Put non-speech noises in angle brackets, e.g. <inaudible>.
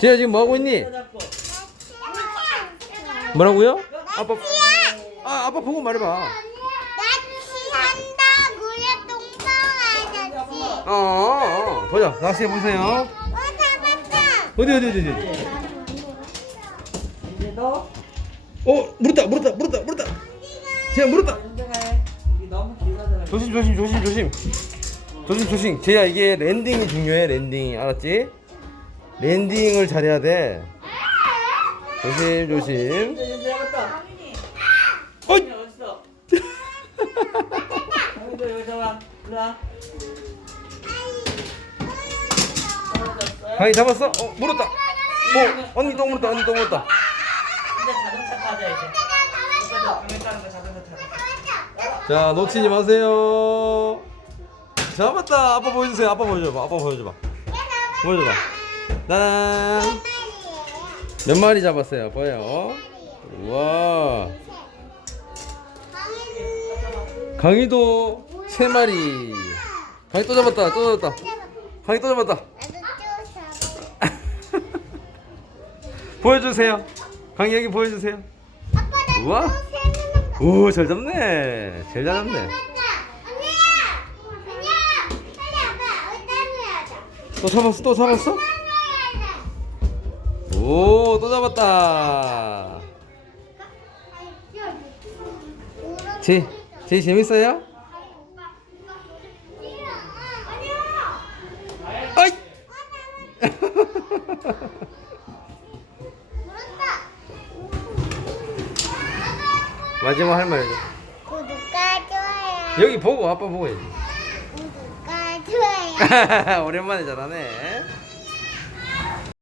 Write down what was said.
지혜야 지금 뭐 하고 있니? 뭐라고요? 아빠 아 아빠 보고 말해봐. 나치한다고요 똥방 아저씨. 어, 어, 어. 보자 낚시해 보세요. 어 잡았다. 어디 어디 어디 어디. 이제 너 어 물었다 물었다 물었다 물었다. 지혜야 물었다. 조심 조심 조심 조심. 조심 조심. 지혜야 이게 랜딩이 중요해 랜딩 알았지? 랜딩을 잘해야 돼. 조심 조심. 이제 이제 잡았다. 어이. 강민이 어딨어? 강민도 여기 잡아. 일로 와. 떨어졌어요? 강이 잡았어? 어 물었다. 뭐 언니 또 물었다 언니 또 물었다. 이제 자동차 타자 이제. 이거 강민 따는 거 자동차 타자. 자 놓치지 마세요. 잡았다. 아빠 보여주세요. 아빠 보여줘봐. 아빠 보여줘봐. 보여줘봐. 짠. 몇 마리 잡았어요? 아빠요. 우와. 강희도 세 마리. 강희 또 잡았다. 또 잡았다. 강희 또 잡았다. <laughs> 보여주세요. 강희 여기 보여주세요. 우와. 오, 잘 잡네. 잘 잡네. 또 잡았어? 또 잡았어? 오, 또 잡았다. 제, 제 재밌어요? 아이! <laughs> 마지막 할 말이죠. 구독과 좋아요. 여기 보고 아빠 보고 해야지. 구독과 좋아요. <laughs> 오랜만에 잘하네.